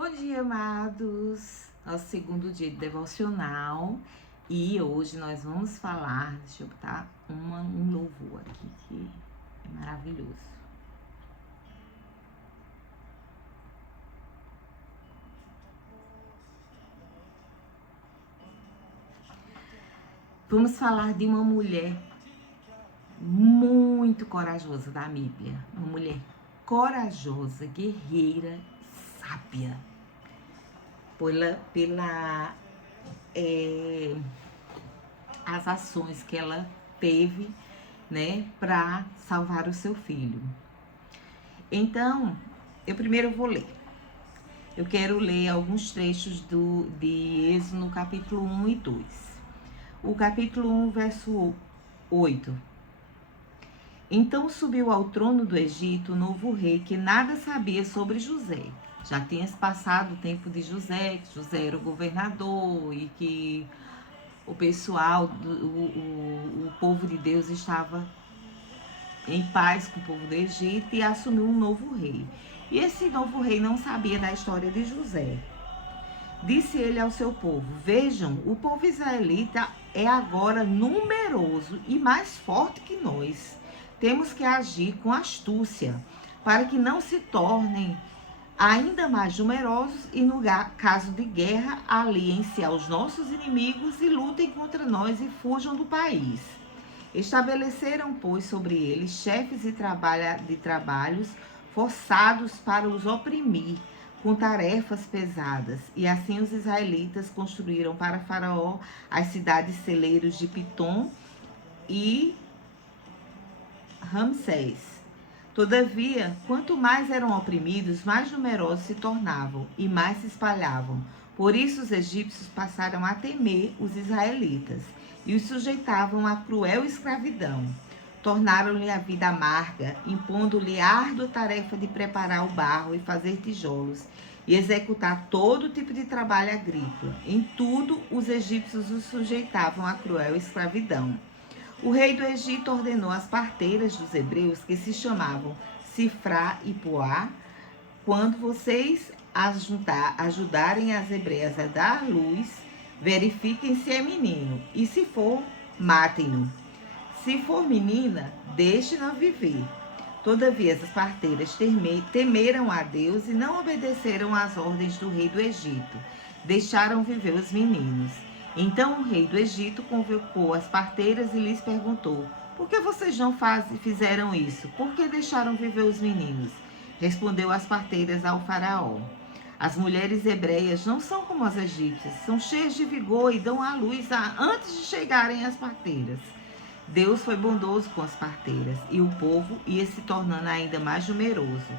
Bom dia, amados. Nosso segundo dia de devocional. E hoje nós vamos falar, deixa eu botar um louvor aqui que é maravilhoso. Vamos falar de uma mulher muito corajosa da Bíblia. Uma mulher corajosa, guerreira, sábia. As ações que ela teve, né, para salvar o seu filho. Então, eu primeiro vou ler. Eu quero ler alguns trechos de Êxodo no capítulo 1 e 2. O capítulo 1, verso 8. Então subiu ao trono do Egito o novo rei que nada sabia sobre José. Já tinha passado o tempo de José, que José era o governador e que o pessoal, o povo de Deus estava em paz com o povo do Egito e assumiu um novo rei. E esse novo rei não sabia da história de José. Disse ele ao seu povo: vejam, o povo israelita é agora numeroso e mais forte que nós. Temos que agir com astúcia para que não se tornem ainda mais numerosos e, no caso de guerra, aliem-se aos nossos inimigos e lutem contra nós e fujam do país. Estabeleceram, pois, sobre eles chefes de trabalhos forçados para os oprimir com tarefas pesadas. E assim os israelitas construíram para Faraó as cidades celeiros de Pitom e Ramsés. Todavia, quanto mais eram oprimidos, mais numerosos se tornavam e mais se espalhavam. Por isso os egípcios passaram a temer os israelitas e os sujeitavam à cruel escravidão. Tornaram-lhe a vida amarga, impondo-lhe a árdua tarefa de preparar o barro e fazer tijolos e executar todo tipo de trabalho agrícola. Em tudo, os egípcios os sujeitavam à cruel escravidão. O rei do Egito ordenou às parteiras dos hebreus, que se chamavam Sifrá e Puá: quando vocês ajudarem as hebreias a dar luz, verifiquem se é menino, e se for, matem-no. Se for menina, deixem-na viver. Todavia, as parteiras temeram a Deus e não obedeceram às ordens do rei do Egito. Deixaram viver os meninos. Então o rei do Egito convocou as parteiras e lhes perguntou: por que vocês não fizeram isso? Por que deixaram viver os meninos? Respondeu as parteiras ao faraó: as mulheres hebreias não são como as egípcias, são cheias de vigor e dão à luz antes de chegarem as parteiras. Deus foi bondoso com as parteiras e o povo ia se tornando ainda mais numeroso,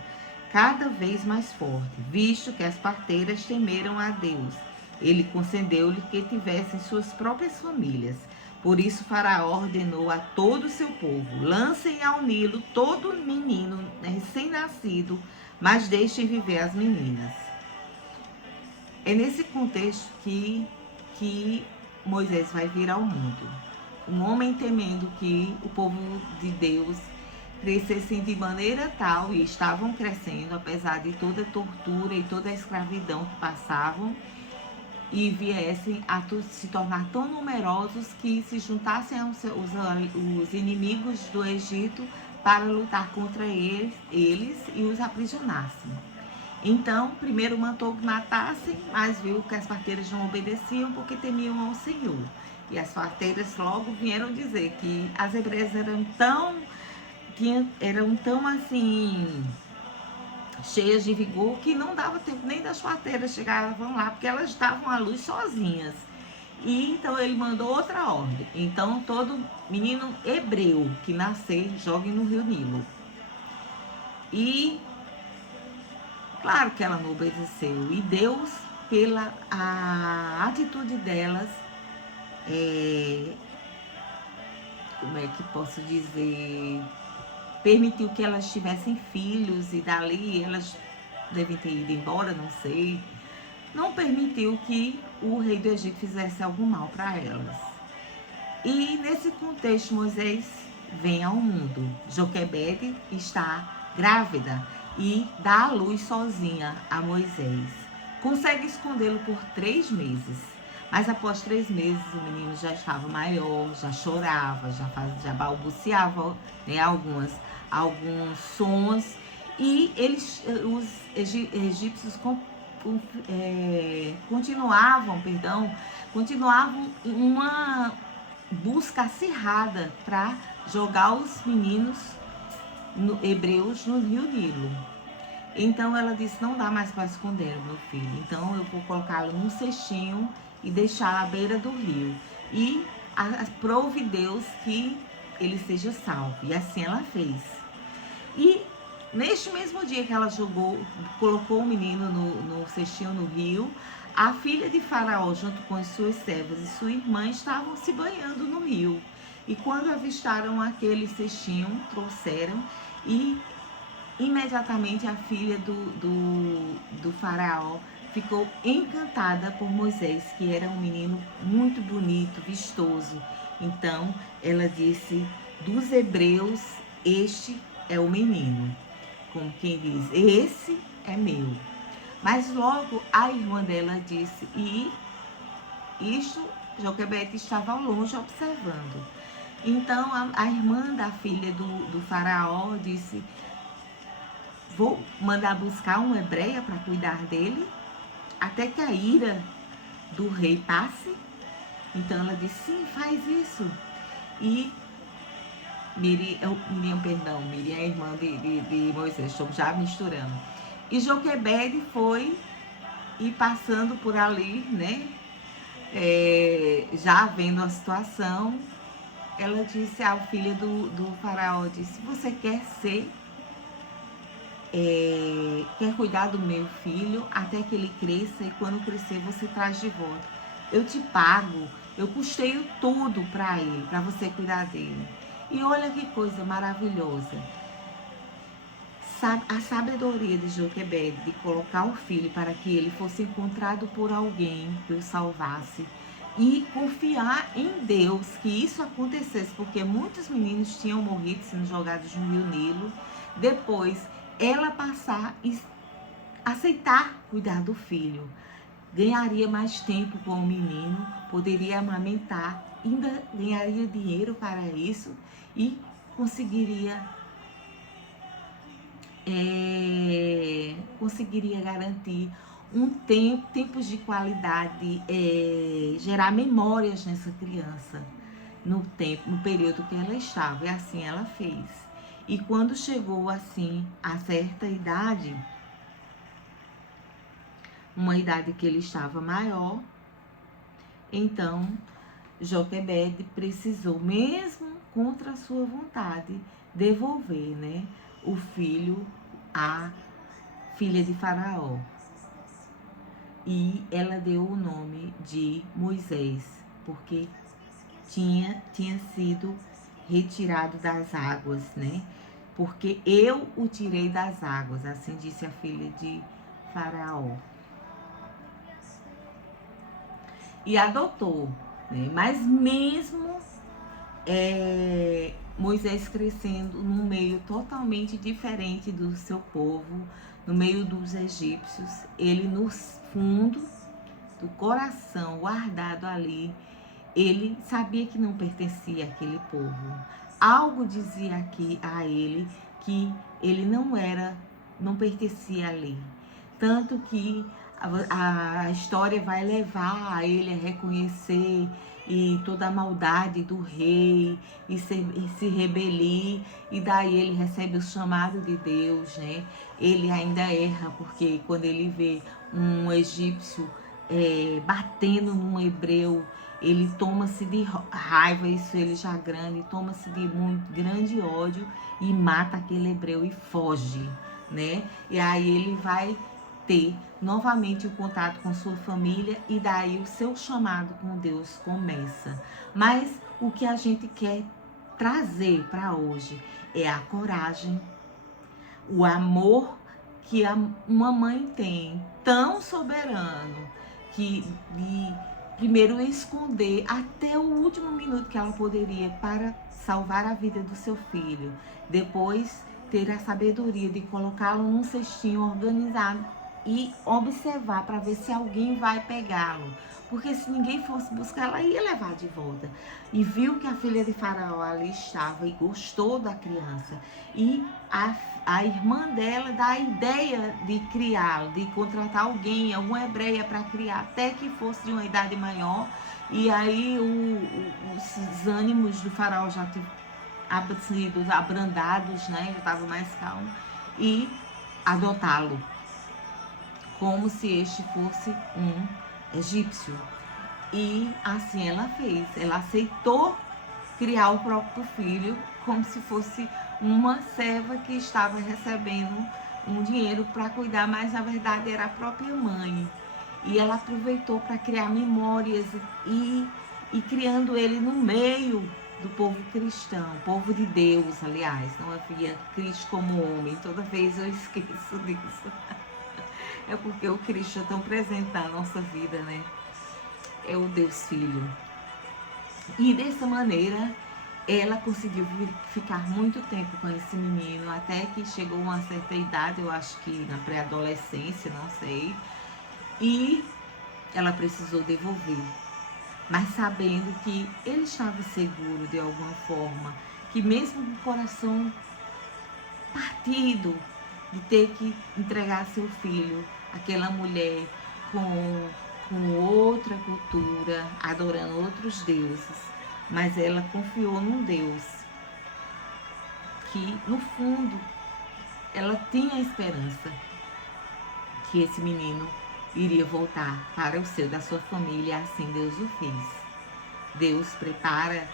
cada vez mais forte, visto que as parteiras temeram a Deus. Ele concedeu-lhe que tivessem suas próprias famílias. Por isso Faraó ordenou a todo o seu povo: lancem ao Nilo todo menino recém-nascido, mas deixem viver as meninas. É nesse contexto que Moisés vai vir ao mundo. Um homem temendo que o povo de Deus crescessem de maneira tal, e estavam crescendo, apesar de toda a tortura e toda a escravidão que passavam, e viessem a se tornar tão numerosos que se juntassem os inimigos do Egito para lutar contra eles e os aprisionassem. Então, primeiro mandou que matassem, mas viu que as parteiras não obedeciam porque temiam ao Senhor. E as parteiras logo vieram dizer que as hebreias eram tão assim, cheias de vigor, que não dava tempo nem das parteiras chegavam lá, porque elas estavam à luz sozinhas. E então ele mandou outra ordem: então todo menino hebreu que nascer, jogue no rio Nilo. E claro que ela não obedeceu, e Deus, pela a atitude delas, como é que posso dizer, permitiu que elas tivessem filhos, e dali elas devem ter ido embora, não sei. Não permitiu que o rei do Egito fizesse algum mal para elas. E nesse contexto, Moisés vem ao mundo. Joquebede está grávida e dá à luz sozinha a Moisés. Consegue escondê-lo por 3 meses. Mas após 3 meses, o menino já estava maior, já chorava, já balbuciava, né, alguns sons. E os egípcios continuavam uma busca acirrada para jogar os meninos hebreus no rio Nilo. Então ela disse: não dá mais para esconder o meu filho, então eu vou colocá-lo num cestinho e deixar à beira do rio. E aprove Deus que ele seja salvo. E assim ela fez. E neste mesmo dia que ela colocou o menino no cestinho no rio, a filha de Faraó, junto com as suas servas e sua irmã, estavam se banhando no rio. E quando avistaram aquele cestinho, trouxeram, e imediatamente a filha do Faraó ficou encantada por Moisés, que era um menino muito bonito, vistoso. Então ela disse: dos hebreus, este é o menino. Como quem diz, esse é meu. Mas logo a irmã dela disse, e isto Joquebede estava ao longe observando. Então a irmã da filha do Faraó disse: vou mandar buscar uma hebreia para cuidar dele, até que a ira do rei passe. Então ela disse: sim, faz isso. E Miriam é irmã de Moisés, estamos já misturando. E Joquebede foi, e passando por ali, né, já vendo a situação, ela disse à filha do faraó, disse: você quer cuidar do meu filho até que ele cresça, e quando crescer você traz de volta. Eu te pago, eu custeio tudo para ele, para você cuidar dele. E olha que coisa maravilhosa. A sabedoria de Joquebede de colocar o filho para que ele fosse encontrado por alguém que o salvasse, e confiar em Deus que isso acontecesse, porque muitos meninos tinham morrido sendo jogados no rio Nilo. Depois ela passar e aceitar cuidar do filho, ganharia mais tempo com o menino, poderia amamentar, ainda ganharia dinheiro para isso e conseguiria garantir tempos de qualidade, gerar memórias nessa criança no período que ela estava. E assim ela fez. E quando chegou assim a certa idade, uma idade que ele estava maior, então Joquebede precisou, mesmo contra a sua vontade, devolver, né, o filho à filha de Faraó. E ela deu o nome de Moisés, porque tinha sido retirado das águas, né? Porque eu o tirei das águas, assim disse a filha de Faraó. E adotou, né? Mas mesmo Moisés crescendo num meio totalmente diferente do seu povo, no meio dos egípcios, ele no fundo do coração, guardado ali, ele sabia que não pertencia àquele povo. Algo dizia aqui a ele que ele não pertencia ali. Tanto que a história vai levar a ele a reconhecer e toda a maldade do rei e se rebelir, e daí ele recebe o chamado de Deus, né? Ele ainda erra, porque quando ele vê um egípcio batendo num hebreu, ele toma-se de raiva, isso ele já grande, toma-se de muito grande ódio e mata aquele hebreu e foge, né? E aí ele vai ter novamente o contato com sua família, e daí o seu chamado com Deus começa. Mas o que a gente quer trazer para hoje é a coragem, o amor que uma mãe tem, tão soberano, que de primeiro esconder até o último minuto que ela poderia para salvar a vida do seu filho, depois ter a sabedoria de colocá-lo num cestinho organizado e observar para ver se alguém vai pegá-lo. Porque se ninguém fosse buscar, ela ia levar de volta. E viu que a filha de Faraó ali estava e gostou da criança. E a irmã dela dá a ideia de criá-lo, de contratar alguém, alguma hebreia para criar, até que fosse de uma idade maior. E aí os ânimos do Faraó já tinham sido abrandados, né? Já estava mais calmo. E adotá-lo, como se este fosse um egípcio. E assim ela fez. Ela aceitou criar o próprio filho como se fosse uma serva que estava recebendo um dinheiro para cuidar, mas na verdade era a própria mãe. E ela aproveitou para criar memórias e criando ele no meio do povo cristão, povo de Deus, aliás. Não havia Cristo como homem. Toda vez eu esqueço disso. É porque o Cristo é tão presente na nossa vida, né? É o Deus Filho. E dessa maneira, ela conseguiu ficar muito tempo com esse menino, até que chegou a uma certa idade, eu acho que na pré-adolescência, não sei. E ela precisou devolver. Mas sabendo que ele estava seguro de alguma forma, que mesmo com o coração partido de ter que entregar seu filho, aquela mulher com outra cultura, adorando outros deuses, mas ela confiou num Deus que, no fundo, ela tinha a esperança que esse menino iria voltar para o seio da sua família, assim Deus o fez. Deus prepara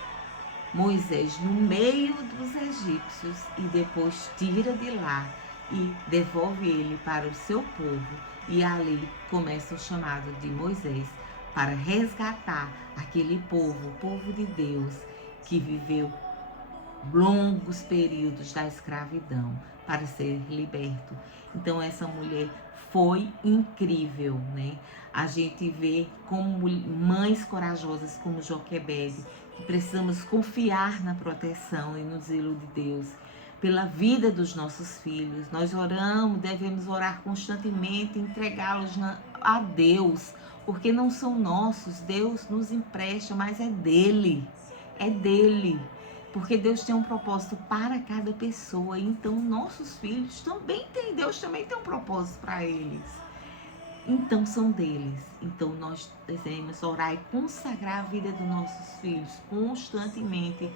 Moisés no meio dos egípcios e depois tira de lá e devolve ele para o seu povo. E ali começa o chamado de Moisés para resgatar aquele povo, o povo de Deus, que viveu longos períodos da escravidão para ser liberto. Então essa mulher foi incrível, né? A gente vê como mães corajosas como Joquebede, que precisamos confiar na proteção e no zelo de Deus pela vida dos nossos filhos. Nós oramos, devemos orar constantemente, entregá-los a Deus, porque não são nossos, Deus nos empresta, mas é dele, é dele. Porque Deus tem um propósito para cada pessoa, então nossos filhos também têm, Deus também tem um propósito para eles. Então são deles. Então nós devemos orar e consagrar a vida dos nossos filhos constantemente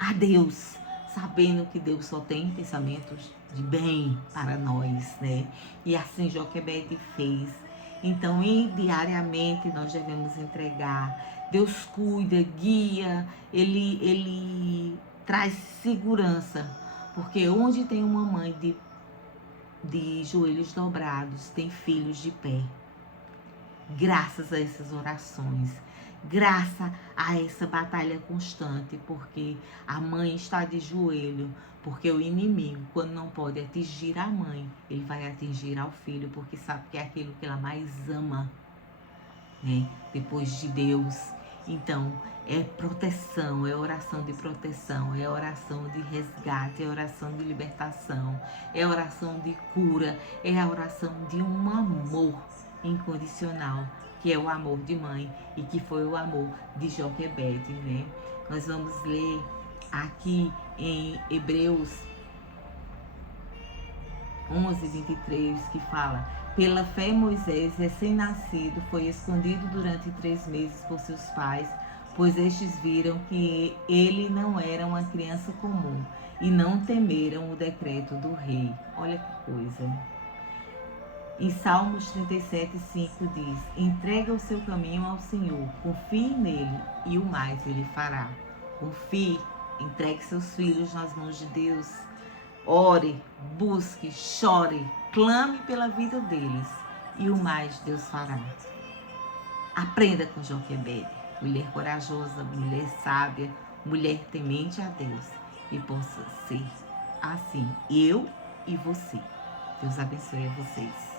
a Deus, sabendo que Deus só tem pensamentos de bem para nós, né? E assim Joquebede fez. Então, diariamente nós devemos entregar. Deus cuida, guia, Ele traz segurança. Porque onde tem uma mãe de joelhos dobrados, tem filhos de pé. Graças a essas orações, graças a essa batalha constante, porque a mãe está de joelho, porque o inimigo, quando não pode atingir a mãe, ele vai atingir ao filho, porque sabe que é aquilo que ela mais ama, né? Depois de Deus. Então, é proteção, é oração de proteção, é oração de resgate, é oração de libertação, é oração de cura, é a oração de um amor incondicional, que é o amor de mãe e que foi o amor de Joquebede, né? Nós vamos ler aqui em Hebreus 11:23, que fala: pela fé Moisés, recém-nascido, foi escondido durante 3 meses por seus pais, pois estes viram que ele não era uma criança comum e não temeram o decreto do rei. Olha que coisa. Em Salmos 37:5 diz: entrega o seu caminho ao Senhor, confie nele e o mais ele fará. Confie, entregue seus filhos nas mãos de Deus. Ore, busque, chore, clame pela vida deles e o mais Deus fará. Aprenda com Joquebede, mulher corajosa, mulher sábia, mulher temente a Deus, e possa ser assim, eu e você. Deus abençoe a vocês.